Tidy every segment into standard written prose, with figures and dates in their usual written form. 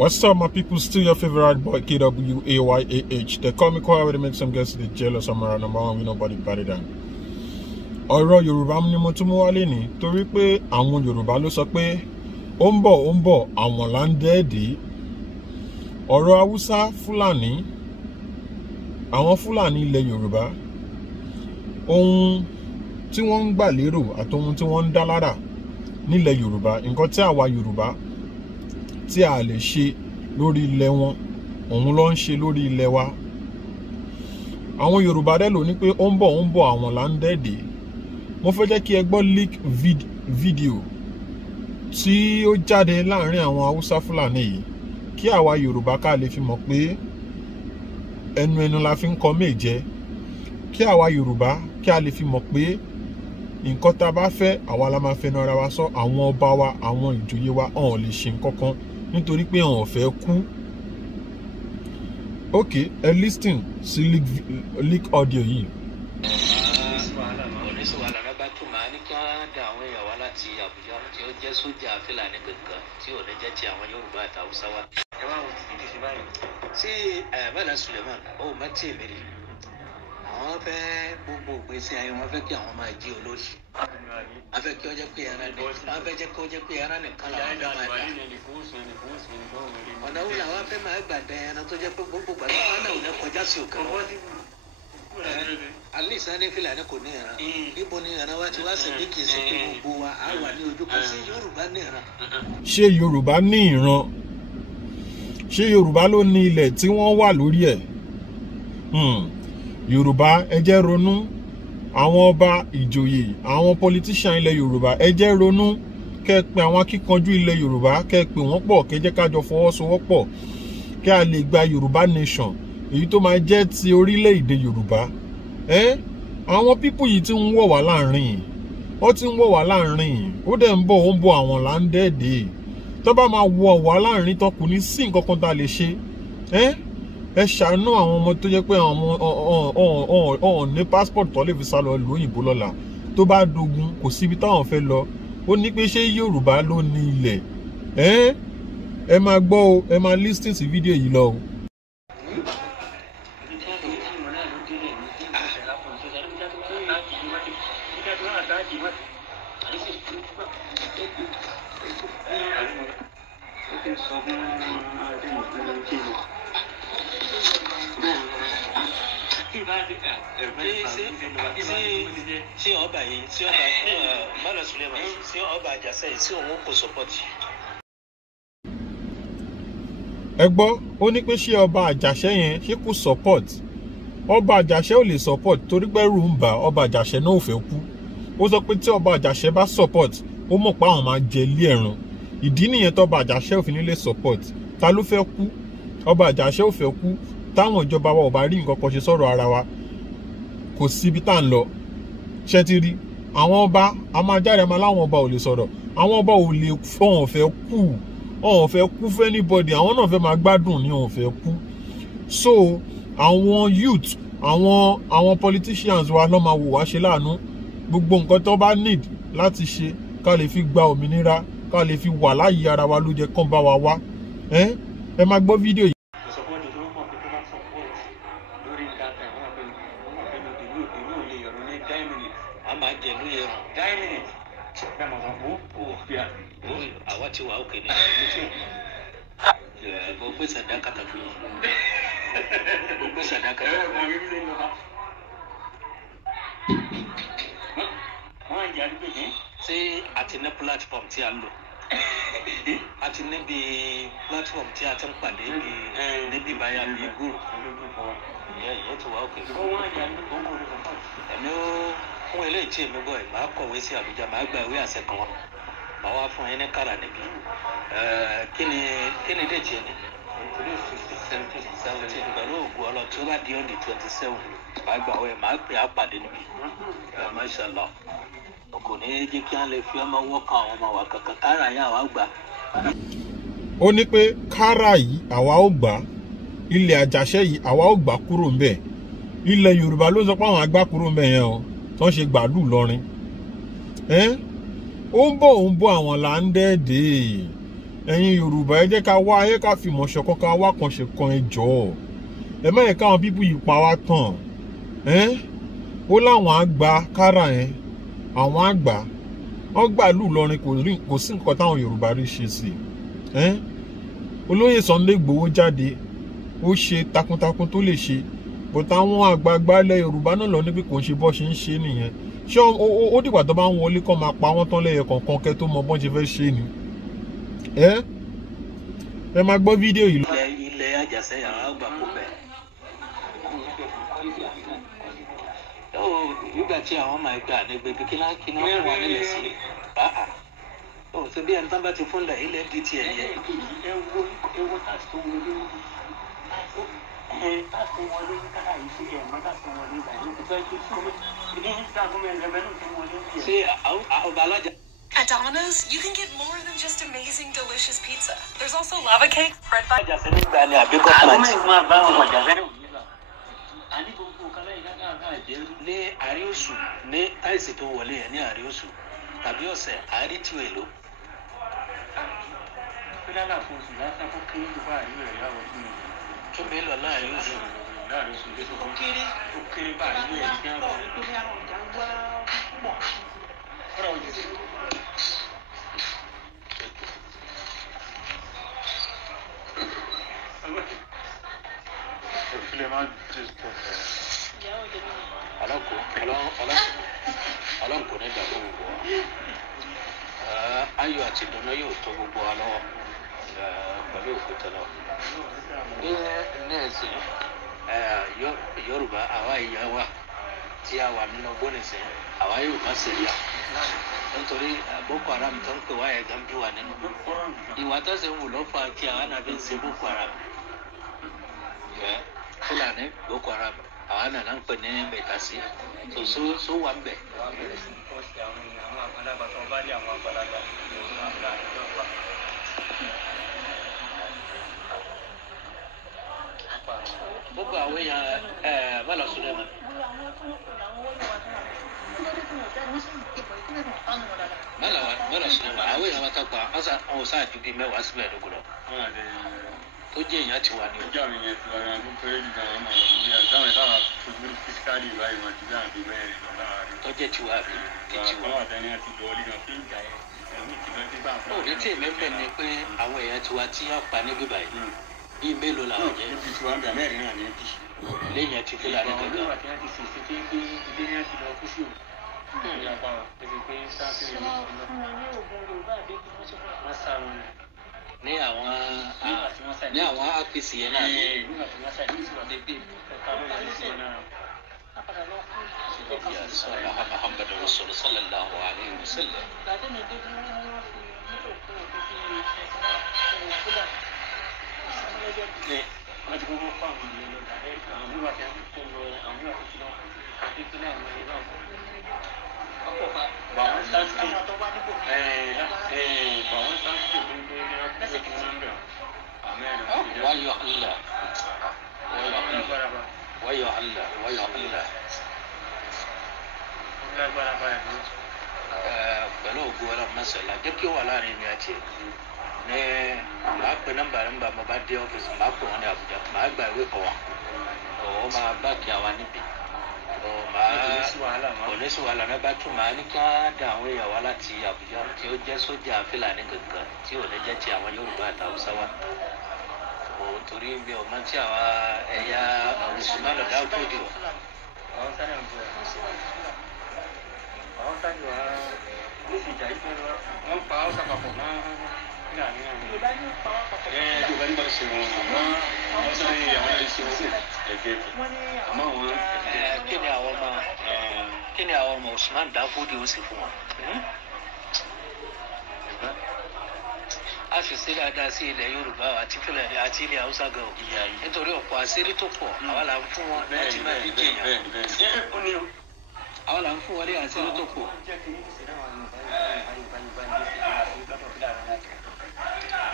What's up, my people? Still your favorite boy, KWAYAH. They call me quiet, they make some guys the jealous. I'm around number one with nobody better than. Ọ̀rọ̀ Yorùbá ni mo tún mú wálé ní torí pé àwọn Yorùbá ló sọ pé ó ń bọ̀ àwọn là ń dẹ́ẹ̀dẹ́. Ọ̀rọ̀ Haúsá Fúlàní, àwọn Fúlàní ilẹ̀ Yorùbá, ohun tí wọ́n ń gbà lérò àti ohun tí wọ́n ń dá lára nílẹ̀ Yorùbá, nǹkan tí àwa Yorùbá tí a lè ṣe lórí ilẹ̀ wọn, òun ló ń ṣe lórí ilẹ̀ wa. Àwọn Yorùbá dẹ̀ ló ní pé ó ń bọ̀ àwọn là ń dẹ́ẹ̀dẹ́. Mo fẹ́ jẹ́ kí ẹ gbọ́ leak video tí ó jáde láàrin àwọn Haúsá Fúlàní yìí kí àwa Yorùbá ká lè fi mọ̀ pé ẹnu la fi ń kọ méje, kí àwa Yorùbá kí a lè fi mọ̀ pé nǹkan tá bá fẹ́ àwa la máa fẹnu ara wa sọ. Àwọn ọba wa, àwọn ìjòyè wa ò lè ṣe nǹkan kan nítorí pé wọn ò fẹ́ kú. Okay, ẹ listen sí leak audio yìí. Jẹ́ sójà Fúlàní kankan tí ò ní jẹ́ ti àwọn Yorùbá àti Haúsá wa. Ẹ wá wò sí ìdíje báyìí. Ṣé Bala Suleiman ó má tí èmi rí? Àwọn fẹ́ gbogbo ìgbésí ayé wọn fẹ́ kí àwọn máa jí olórí. Wọ́n fẹ́ kí ó jẹ́ pé ẹran nìkan. Wọ́n fẹ́ jẹ́ kí ó jẹ́ pé ẹran nìkan làwọn fẹ́ máa dà. Ọ̀nà wo làwọn fẹ́ máa gbà dẹ ẹran tó jẹ́ pé gbogbo gbàgbọ́ àwọn náà ò ní kọjá sí òkè wọn. Alisa ní Fúlàní kò ní ìran. Níbo ni ìran wa ti wá sí bí kì í ṣe pé gbogbo wa á wà ní ojú kan. Sí Yorùbá ní ìran. Ṣé Yorùbá ní ìran? Ṣé Yorùbá ló ní ilẹ̀ tí wọ́n wà lórí ẹ̀? Yorùbá ẹ jẹ́ ronú. Àwọn ọba, ìjòyè, àwọn politician ilẹ̀ Yorùbá ẹ jẹ́ ronú. Kẹ́ pe àwọn akíkanjú ilẹ̀ Yorùbá, kẹ́ pe wọ́n pọ̀, kẹ́ jẹ́ ká jọ fọwọ́sowọ́pọ̀ kí a lè gba Yorùbá nation, èyí tó máa jẹ́ ti orílẹ̀-èdè Yorùbá. Àwọn pípù yìí tí ń wọ̀ wá láàrin, ó ti ń wọ̀ wá láàrin, ó dẹ̀ ń bọ̀ àwọn là ń dẹ́ẹ̀dẹ́. Tó bá máa wọ̀ wá láàrin tó kù ní sí nǹkan kan tá lè ṣe. Ẹ ṣàánú àwọn ọmọ tó jẹ́ pé àwọn ní passport tó lè fi sá lọ ìlú òyìnbó lọ́la. Tó bá dogun kò síbi táwọn fẹ́ lọ. Ó ní pé ṣé Yorùbá ló ní ilẹ̀? Ẹ máa gbọ́ o, ẹ máa listen sí fídíò yìí lọ o. Sí ọba yìí, sí ọba Bala Suleiman, sí ọba Àjàṣẹ́ yìí, sí òun kò support. Ẹ gbọ́, ó ní pé ṣé ọba Àjàṣẹ́ yẹn ṣé kò support? Ọba Àjàṣẹ́ ò lè support torí pé ẹ̀rù ń bà ọba Àjàṣẹ́ náà ò fẹ́ kú. Ó sọ pé tí ọba Àjàṣẹ́ bá support, ó mọ̀ pé àwọn máa jẹ ilé ẹ̀rùn. Ìdí nìyẹn tó ọba Àjàṣẹ́ ò fi nílé support. Ta ló fẹ́ kú? Ọba Àjàṣẹ́ ò fẹ́ kú. Táwọn ìjọba wa ò bá rí nǹkan kan ṣe sọ̀rọ̀ ara wa, kò síbi tá ń lọ. Ṣé ti rí? Àwọn ọba a máa jáde máa láwọn ọba ò lè sọ̀rọ̀. Àwọn ọba ò lè ọ̀hún fẹ́ kú. Ọ̀hún fẹ́ kú fún anybody. Àwọn náà fẹ́ máa gbádùn ní ọ̀hún fẹ́ kú. So àwọn youth, àwọn politicians wa ló máa wò wá ṣe láàánú. Gbogbo nǹkan tó bá need láti ṣe ká lè fi gba òmìnira, ká lè fi wà láyé ara wa ló jẹ́ kán bá wa wá. Ẹ máa gbọ́ fídíò yìí. Àwa ti wà òkè ní gbogbo sàdákà tàbí gbogbo sàdákà ṣé àti ní platform tí a lò àti níbi platform tí a ti ń pàdé níbi báyà bí gúrù ìyẹn ti wà òkè. Ẹ̀mí ó fún eléyìí tí èmi gbọ́ ẹ̀ máa kọ̀wé sí Àbújá, máa gba ìwé àṣẹ kan wá, máa wá fún ẹ ní kára níbí. Kí ni déètì ẹni? 17 pẹ̀lú ògùn ọlọ́ tí ó bá di on the 27 máa gbà wẹ̀, máa pè á pàdé níbí. Mashallah. Kò ní jẹ́ kí á lè fi ọmọ wọ́kàn àwọn ọmọ wa kankan, kára yẹn àwa gbà. Ó ní pé kára yìí àwa ó gbà, ilẹ̀ Àjàṣẹ́ yìí àwa ó gbà kúrò ńbẹ̀. Ilẹ̀ Yorùbá ló sọ pé àwọn àgbà kúrò ńbẹ̀ yẹn o, tó ń ṣe gbàlú lọ́rin. Ó ń bọ̀ àwọn là ń dẹ́ẹ̀dẹ́. ẹ̀yin Yorùbá ẹ jẹ́ ká wá ayé ká fìmọ̀ ṣọ̀kan ká wá kan ṣe kan ẹ jọ̀ọ́ ẹ má yẹ káwọn bíbú yìí pa wá tán ó láwọn àgbà kára yẹn àwọn àgbà wọ́n gbà lù lọrin kò sí nǹkan táwọn Yorùbá rí ṣe sí olóyè Sunday Igboho jáde ó ṣe takuntakun tó lè ṣe but àwọn àgbààgbà ilẹ̀ Yorùbá náà lọ níbi kò ń ṣe bọ́ ṣe ń ṣe nìyẹn ṣé ó dìgbà tó bá ń wọlé kọ́ máa pa wọ́n tán lẹ́yẹ kọ̀ọ̀kan kẹ́ tó mọ bọ́n ṣe fẹ́ ṣe ni ẹ máa gbọ́ fídíò yìí. ilẹ̀ àjàṣẹ́ yàrá àgbà kò bẹ̀. nígbà tí àwọn máa gbà ní gbẹgbẹ kí náà fún wa nílẹ̀ sí ó ṣe bí ẹni tán bá ti fún ilẹ̀ ilẹ̀ di tiẹ̀ yẹ. ewo táàsì tó wọlé táàsì tó wọlé ní kára yìí sí ẹ̀mọ́ táàsì tó wọlé ìgbà yìí kò fẹ́ kí gómìnà ìdí ní sáà gómìnà ẹgbẹ́ náà tó wọlé ń bìí. ṣé ọba alájà. At Domino's, you can get more than just amazing, delicious pizza. There's also lava cake, bread by... ní àárín oṣù ní táìsì tó wọlé ẹ ní àárín oṣù tàbí ọ̀sẹ̀ àárín tí ò èlò. tó mélòó láàárín oṣù. ó kéré bá àárín ẹ̀ ní àbọ̀. Ọlọ́run kò ní dàgbò gbogbo wa ayọ̀ àti ìdùnnú yóò tó gbogbo wa lọ́wọ́ pẹ̀lú òkúta lọ. ní ẹ̀sìn Yorùbá àwa ìyá wa tí a wà nínú gbónìsìn àwa yóò má ṣe yá nítorí Boko Haram tó ń pè wá ẹ̀gá ń bí wà nínú ìwà tó ṣe ń wù lọ́fà kí àwọn náà fi ń ṣe Boko Haram Fúlàní Boko Haram àwọn àna ń pè ní mẹtàsí tó wà ń bẹ. gbogbo àwọn èèyàn bá lọ sílẹ̀ mọ́. mọ́lá sílẹ̀ mọ́ àwọn èèyàn bá tọ́ pa ọ̀hún sáà ju bíi mẹ́wàá síbẹ̀ lóko lọ. tó jẹ́ èèyàn ti wà ní ọjọ́ àwọn èèyàn ti wà ní ọdún pẹ́rẹ́ jù àwọn ọmọ ọdún bí àdáwọn ìtawà fojú fisikálì báyìí wọn ti dáhùn bí mẹ́rin lọ́la rí. tó jẹ́ tiwa bí tiwa. àwọn àtẹni àti ìdọ̀ọ́lì náà fi ń jà ẹ́ ẹ̀mí ti lọ sí bá àwọn. òní tí èmi bẹ̀ ni pé àwọn èèyàn tiwa tí wọ́n pa níbí báyìí bíi mélòó làwọn jẹ́. níbi tí wọ́n ń bẹ̀ mẹ́rin náà ní bí. lẹ́yìn ẹ̀ ti Fúlàní gangan. ní àwọn áfíìsì yẹn náà ní. Muhammadu Rasul sallallahu alayhi wa sallam. pẹ̀lú ògùn ọlọ́run mọ́sálà jẹ́ kí ó wà láàrin mi àti ní màá pe nọ́mbà mo bá dé ọ́fíìsì màá pè wọ́n ní Àbújá màá gba ìwé kan wá ó máa bá kí àwa níbi kò ní sí wàhálà náà bá tún màá ní kí á dá àwọn èèyàn wá láti Àbújá tí ó jẹ́ sójà Fúlàní gangan tí ò ní jẹ́ ti àwọn Yorùbá àti Haúsá wa torí mi ò mọ tí àwa ẹ̀yà Usman ọ̀dà òkèdè wọ̀. wọ́n pa ọ́ sàpapọ̀ mọ́ Fúlàní náà. Yorùbá ní bá ṣe wọn àmọ́ wọ́n sáré àwọn ilé ṣe wọ́n ẹ̀gẹ́ àmọ́ wọn. kí ni àwọn ọmọ Usman Dáfódì ó sì fún wọn. a sì ṣe dáadáa sí ilẹ̀ Yorùbá àti Fúlàní àti ilẹ̀ Haúsá gan o nítorí ọ̀pọ̀ àṣírí tó pọ̀ àwa là ń fún wọn láti máa fi jẹyàn àwa là ń fún wọn ní àṣírí tó pọ̀.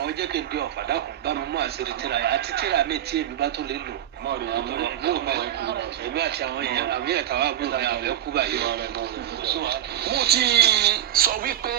wọ́n jẹ́ kí n di ọ̀fà dákun bá mi mú àṣírí tíra yẹn àti tíra mi tí èmi bá tó lè lò. èmi àti àwọn èèyàn àmì ẹ̀ka wà bùrù ní àwọn ẹ̀kú báyìí. mo ti sọ wípé